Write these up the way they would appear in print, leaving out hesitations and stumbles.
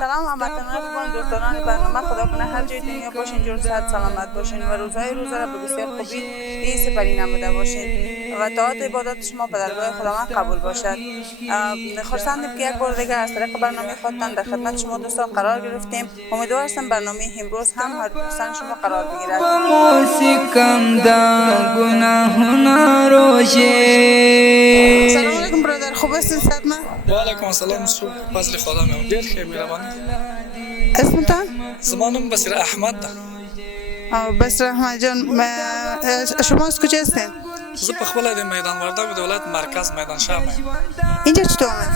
سلام هموطنان خوبم، دوستان برنامه. خدا کنه هر جای دنیا باشین جور صحت سلامت باشین و روزهای روزه را به بسیار خوبی بی سپری نموده باشین و طاعت عبادت شما به درگاه خداوند قبول باشد. خرسندیم که یک بار دیگر از طریق برنامه خودتان در خدمت شما دوستان قرار گرفتیم. امیدوار هستم برنامه امروز هم هر دوستان شما قرار بگیرد. سلام علیکم برادر، خوب هستین؟ صحت من؟ و علیکم السلام. صبح فضل خدا میام. دیر خیر مهربانی. اسمتان؟ زمانم بصیر احمد ده. بصیر احمد جان، شما از کجا هستین؟ زه په خپله د میدان وردګو د ولایت مرکز میدان شهر یم. اینجا چطور آمد؟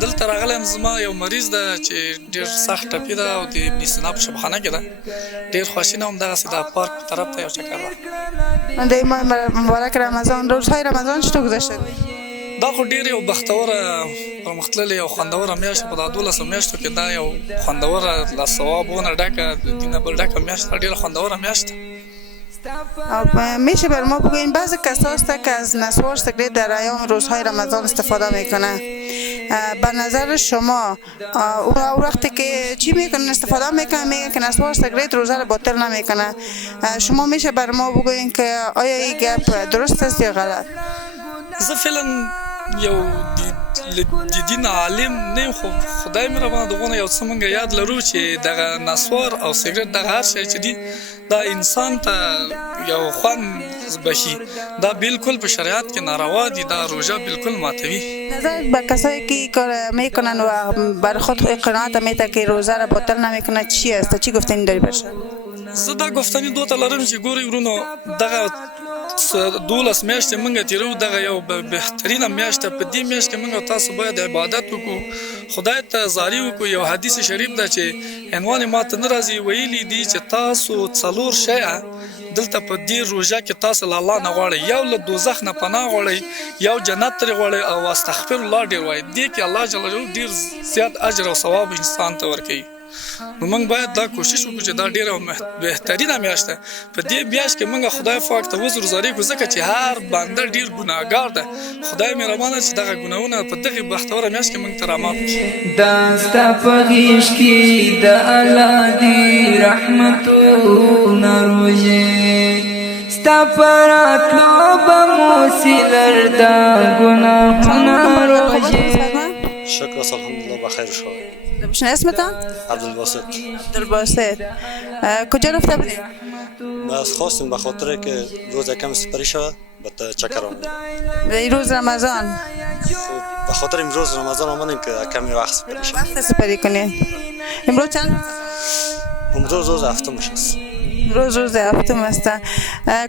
دلته راغلی یم. زما یو مریض ده چې ډېر سخت ټپي ده او د ابن سینا په شبخانه کې ده. ډېر خواشینی وم، دغسې د پارک په طرف ته یو چکر وهم. د ماه مبارک رمضان، روزهای رمضان چطور گذشته؟ دا خو ډېر یو بختوره پرمختللې او خوندوره میاشت په دا 12 میاشتو کې دا یو خوندوره له ثوابونه ډکه د دینه بل ډکه میاشت ده. ډېره خوندوره میاشت ده. میشه بر ما بگوین بعضی کسا هست که از نسوار سیگریت در ایام روزهای رمضان استفاده میکنه. به نظر شما اون وقتی که چی میکنن استفاده میکنن؟ میگن که نسوار سیگریت روزه رو باطل نمیکنه. شما میشه بر ما بگوین که آیا این گپ درست است یا غلط؟ زه فعلا یو د دین عالم نه یم، خو خدای مهربانه دغونه یو څه موږ یاد لرو چې دغه نسوار او سیګرټ دغه هر شی چې دي دا انسان ته یو خوند بخي. دا بالکل په شریعت کې ناروا دي. دا روژه بالکل ماتوي. نظر به کسایی که کار میکنن و بر خود قناعت میته که روزه را باطل نمیکنه چی است؟ چی گفتنی داری برشن؟ زه دا گفتنی دوته لرم چې ګورئ ورونو، دغه 12 میاشتې موږ تیرو، دغه یو بهترینه میاشت ده. په دې میاشت کې موږ تاسو باید عبادت وکړو، خدای ته زاري وکړو. یو حدیث شریف ده چې عنوان ماته نه راځي، ویلي دي چې تاسو څلور شیه دلته په دې روژه کې تاسو له الله نه غواړئ. یو له دوزخ نه پناه غواړئ، یو جنت ترې غواړئ او استغفر الله ډېر وایئ. دې کې الله جل جلاله ډېر زیات اجر او ثواب انسان ته ورکوي. نو موږ باید دا کوشش وکړو چې دا ډېره بهترینه میاشت ده. په دې میاشت کې موږ خدای پاک ته عذر زاري کړو، ځکه چې هر بنده ډېر ګناهګار ده. خدای مهربانه چې دغه ګناهونه په دغې بختوره میاشت کې موږ ته رامات کړي. دا ستا په غېږ کې د الله دي رحمتونه روژې، ستا په راتلو به مو سیلر دا ګناهونه روژې. شکر است، الحمدلله بخیر شد. بشن اسمتان؟ عبدالباسط. عبدالباسط. کجا رفته بودی؟ بس خواستیم به خاطر که روز کم سپری شود به چکر آمدیم. این روز رمضان؟ به خاطر امروز رمضان آمدیم که کمی وقت سپری شود. وقت سپری کنین. امروز چند؟ امروز روز هفتمش است. روز هفتم است.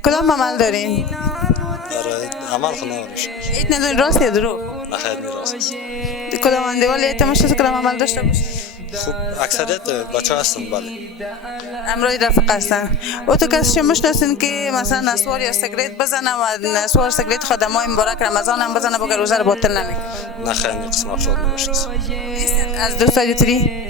کدام عمل دارین؟ در عمل خود نداریم. عید ندارین؟ راست یا دروغ؟ نه خیر می راست. کدام اندیوال اعتماش است کدام عمل داشته باشید؟ خوب اکثریت بچه هستن. بله امروز رفقه هستن. او تو کسی میشناسین که مثلا نسوار یا سیگریت بزنه و نسوار سیگریت خدمای مبارک رمضان هم بزنه بگه روزه رو باطل نمیکنه؟ نه خیر، این قسم افراد نمیشناسم. از دوستای دیگری؟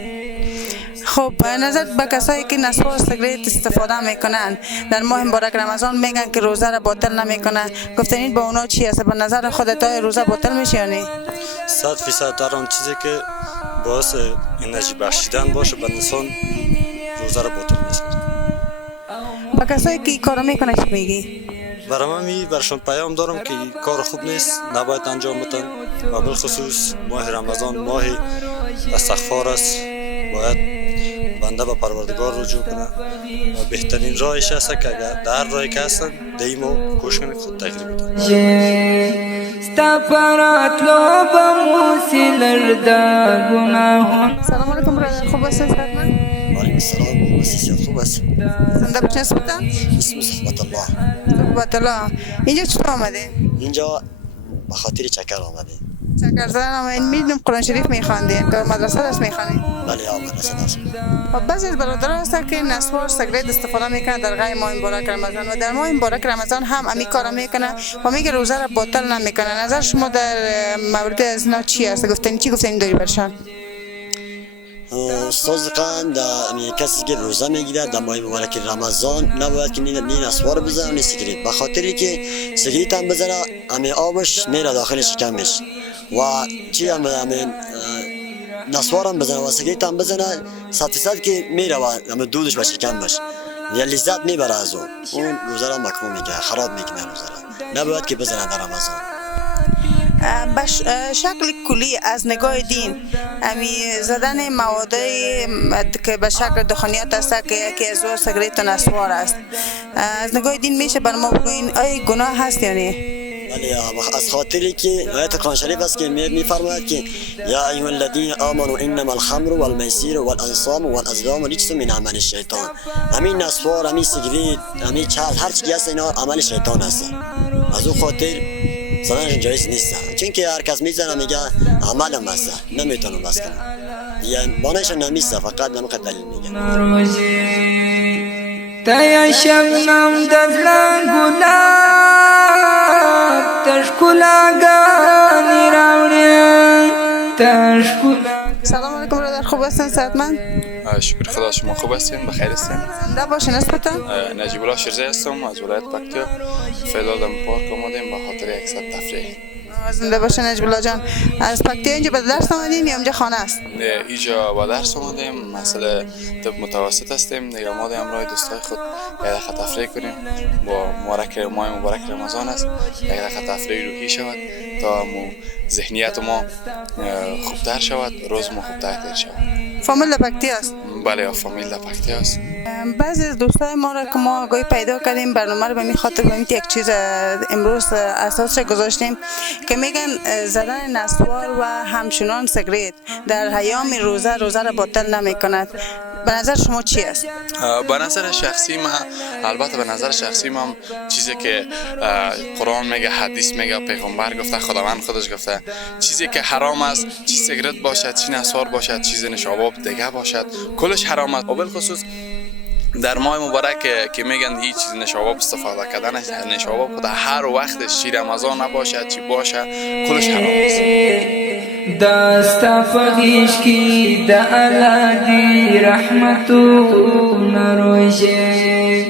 خب نظر به کسایی که نسوار سیگریت استفاده میکنن در ماه مبارک رمضان میگن که روزه را باطل نمیکنه، گفتنید با اونا چی است؟ به نظر خودت روزه باطل میشه یا نه؟ 100% در آن چیزی که باعث انرژی بخشیدن باشه به انسان روزه را باطل میسازه. با کسایی که کارو میکنه چی میگی؟ برای برشون پیام دارم که کار خوب نیست، نباید انجام بدن و بالخصوص ماه رمضان ماه استغفار است. باید بنده به پروردگار رجوع کنه و بهترین راهش است که اگر در راهی که هستن دیمو کوشش کنید خود تغییر بدن. سلام علیکم برادر، خوب هستین؟ وعلیکم السلام، مؤسسیت خوب است. زنده بچه اسمتان؟ اسم صحبت الله. صحبت الله. اینجا چطور آمده؟ اینجا به خاطر چکر آمده. چکر زدن آمده. میدونم قرآن شریف میخواندیم که مدرسه دست میخوانیم؟ بله مدرسه دست. بعضی از برادران هستن که نسوار سیگریت استفاده میکنن در غیر ماه مبارک رمضان و در ماه مبارک رمضان هم امی کارا میکنه و میگه روزه را باطل نمیکنه. نظر شما در مورد از اینا چی است؟ چی گفتنی داری برشان؟ صادقا در کسی که روزه میگیره در ماه مبارک رمضان نباید که نی نسوار بزنه نی سیگریت، به خاطری که سیگریت هم بزنه همه آبش میره داخل شکمش و چی هم نسوار هم بزنه و سیگریت هم بزنه 100% که میره و همه دودش به شکم بشه یا لذت میبره از اون روزه را مکروه میکنه خراب میکنه روزه را نباید که بزنه در رمضان به شکل کلی از نگاه دین امی زدن موادی که به شکل دخانیات است که یکی از او سیگریت و نسوار است از نگاه دین میشه بر ما بگوین آیا گناه هست یا نه؟ ولی از خاطری که آیت قرآن شریف است که میفرماید که یا ایها الذین آمنوا انما الخمر والمیسر والانصاب والازلام رجس من عمل الشیطان همین نسوار همین سیگریت همین چای هر چیزی هست اینا عمل شیطان هست از اون خاطر زدنشون جایز نیست چون که هر کس میزنه میگه عملم هست نمیتونم بس کنم یعنی بانش نمیسته فقط نمیخواد دلیل میگه تایا شبنم دزلان گلاب تشکلا گانی راوڑی تشکلا سلام علیکم برادر خوب هستین صحتمند؟ شکر خدا شما خوب هستین بخیر هستین زنده باشین اسمتون؟ نجیب الله شیرزی هستم از ولایت پکتیا فعلا در پارک آمدیم به خاطر یک ساعت تفریح زنده باشین نجیب الله جان از پکتیا اینجا به درس آمدین یا اینجا خانه است؟ اینجا با درس آمدیم مسئله طب متوسط هستیم دیگه آمدیم همراه دوستای خود یک دقیقه تفریح کنیم با ماه مبارک رمضان است یک دقیقه تفریح روحی شود تا ذهنیت ما خوبتر شود روز ما خوبتر تیر شود فامیل در پکتیا است؟ بله فامیل در پکتیا است بعضی از دوستای ما را که ما گاهی پیدا کردیم برنامه رو به این خاطر به یک چیز امروز اساسش گذاشتیم که میگن زدن نسوار و همچنان سیگریت در ایام روزه را باطل نمیکند به نظر شما چی است؟ به نظر شخصی من البته به نظر شخصی من چیزی که قرآن میگه حدیث میگه پیغمبر گفته خداوند خودش گفته چیزی که حرام است چی سیگرت باشد چی نسوار باشد چیز نشاباب دیگه باشد کلش حرام است و بالخصوص در ماه مبارک که میگن هیچ چیز نشاباب استفاده کردن نشاباب خود هر وقت چی رمضان نباشد چی باشه کلش حرام است داستا فغیش کی دا اللہ دی رحمتو نروشه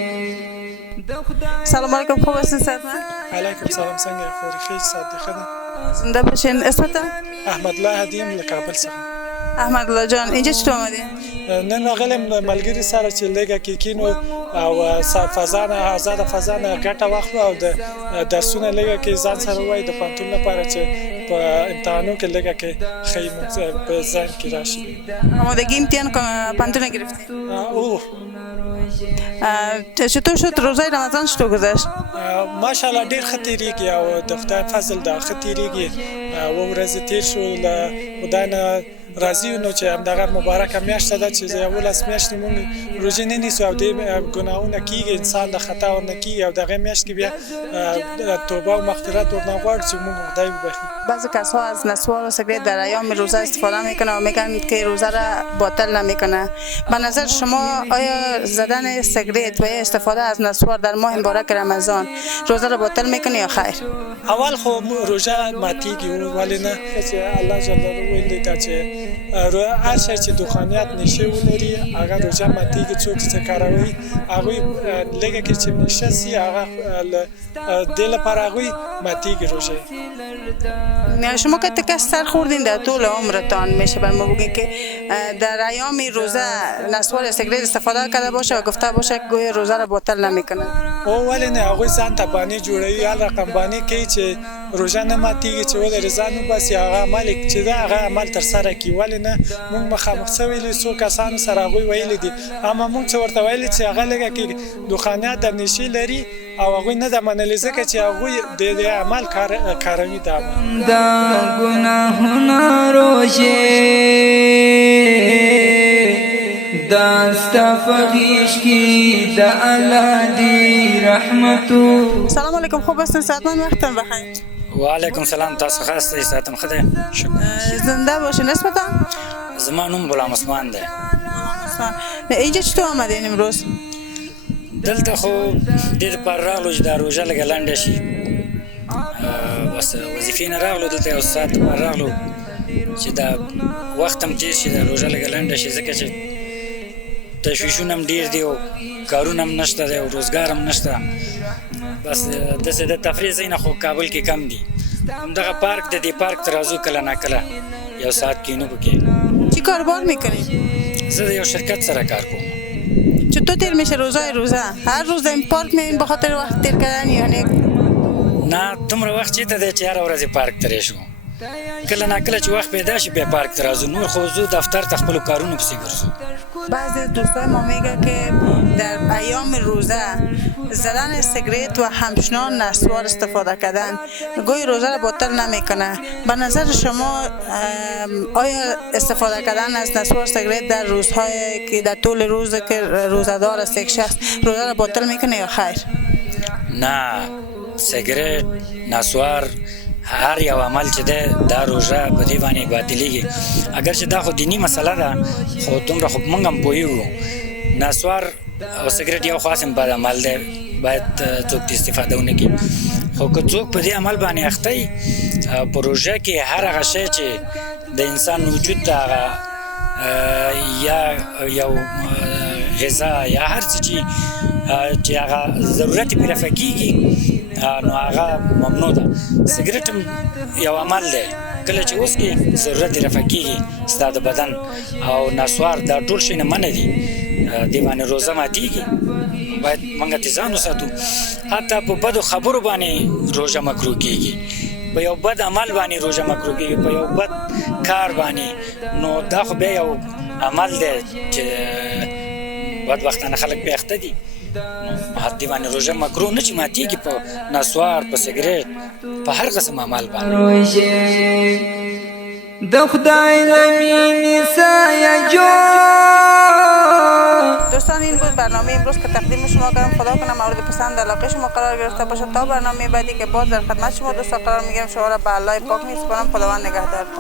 سلام علیکم خوب هستین صحتمند؟ علیکم سلام څنګه خوري خیج ساعت خدمت زنده باشین اسمتون؟ احمد الله هدیم له کابل څخه احمد الله جان اینجا چطور آمدین؟ نن راغلم ملګری سره چې لږه کې کینو او فضا نه آزاد فضا نه ګټه واخلو او د درسونه لږه کې ځان سره وای د پانتون لپاره چې په امتحانو کې لږه کې خیمه په ځان کې راشي آمادگی امتحان پانتون گرفتین؟ اوه چطور شد روزای رمضان چطور گذشت؟ ماشاءالله ډیر ښه تیریږي او د خدای فضل د ښه تیریږي و ورځې تیر شو له خدای نه راضي نو چې همدغه مبارکه میاشت ده چې یولس میاشتې مونږ روژې نه نیسو او دې ګناهونه کیږي انسان د خطا ورنه کیږي او دغه میاشت کې بیا توبه او مغفرت ورنه غواړو چې مونږ خدای وبخي بعضی کسا از نسوار و سیگریت در ایام روزه استفاده میکنه و میگن که روزه را باطل نمیکنه به نظر شما آیا زدن سیگریت و استفاده از نسوار در ماه مبارک رمضان روزه را باطل میکنه یا خیر؟ اول خو روژه ماتیږي ولې نه چې الله جل جلاله ویلي دا چې هر شی چې دخانیات نشه ولري هغه روژه ماتیږي څوک چې کاروي هغوی لږه کې چې نشه سي هغه دې لپاره هغوی ماتیږي روژه شما که تک سر خوردین در طول عمرتان میشه بر ما بگین که در ایام روزه نسوار یا سیگریت استفاده کرده باشه و گفته باشه که گویا روزه را باطل نمیکنه او ولې نه هغوی ځان ته بانې جوړوي هر رقم بانې کوي چې روژه نه ماتیږي چې ولري ځان وباسي هغه عمل چې ده هغه عمل ترسره کړي ولې نه موږ مخامخ شوي څو کسانو سره هغوی ویلي دي اما موږ څه ورته ویلي چې هغه لږه کې دخانیات د نشې لري او هغوی نه ده منلي ځکه چې هغوی د عمل کاروي د عمل دا گناهونه روژه داستا فغیش کی دا اللہ دی رحمتو سلام علیکم خوب هستین صحتمند وقتتان بخیر و علیکم سلام تاسو ښه یاستئ ساعتم ښه دی زنده باشین اسمتان؟ زما نوم غلام عثمان دی اینجا چطور آمدین امروز؟ دلته خو دې دپاره راغلو چې دا روژه لږه لنډه شي بس وظیفې نه راغلو دلته یو ساعت دپاره راغلو چې دا وخت هم تېر شي دا روژه لږه لنډه شي ځکه چې تشویشونه هم ډېر دي او کارونه هم نشته دی او روزګار هم نشته بس داسې د تفریح ځایونه خو کابل کې کم دي همدغه پارک د دې پارک ته راځو کله ناکله یو ساعت کینو پکې کاربار میکنی؟ زه د یو شرکت سره کار کوم. چطور تیر میشه روزای روزه؟ هر روز این پارک میرین به خاطر وقت تیر کردن یعنی؟ نه دومره وخت چېرته دی چې هره ورځ پارک ته راشو. کله ناکله چې وخت پیدا شي بیا پارک ته راځو، نور خو زو دفتر ته خپلو کارونو پسې ګرځو. بعضی از دوستای ما میگه که در ایام روزه زدن سیگرت و همچنان نسوار استفاده کردن گوی روزه را باطل نمیکنه. به نظر شما آیا استفاده کردن از نسوار سیگرت در روزهای که در طول روز که روزه‌دار است یک شخص روزه را باطل میکنه یا خیر؟ نه، سیگرت، نسوار، هر یو عمل چې دی دا روژه په دې باندې باطلېږي. اگر چې دا خو دیني مسله ده خو دومره خو موږ هم پوهېږو. نسوار او سیګرټ یو خاص بد عمل دی، باید څوک استفاده ونه کړي. خو که څوک په دې عمل باندې اخته وي په روژه کې هر هغه شی چې د انسان وجود ته هغه یا یو غذا یا هر څه چې هغه ضرورت پرې رفع کېږي نو هغه ممنوع ده. سیګرټ هم یو عمل دی، کله چې اوس کې ضرورت یې رفع کېږي ستا د بدن، او نسوار دا ټول شی نه منع دي، دې باندې روزه ماتېږي. باید موږ ترې ځان وساتو. حتی په بدو خبرو باندې روژه مکروه کېږي، په یو بد عمل باندې روژه مکروه کېږي، په یو بد کار باندې. نو دا خو بیا یو عمل دی چې بدبختانه خلک پرې اخته دي. دې باندې روژه مکروه نه چې ماتېږي په نسوار، په سیګرټ، په هر قسم عمل باندې. د خدای لمینې سایه جوړ. دوستان این بود برنامه امروز که تقدیم شما کردم. خدا کنه مورد پسند علاقه شما قرار گرفته باشه. تا برنامه بعدی که باز در خدمت شما دوستان قرار میگیرم، شما را به الله پاک میسپارم. خداوند نگهدارتون.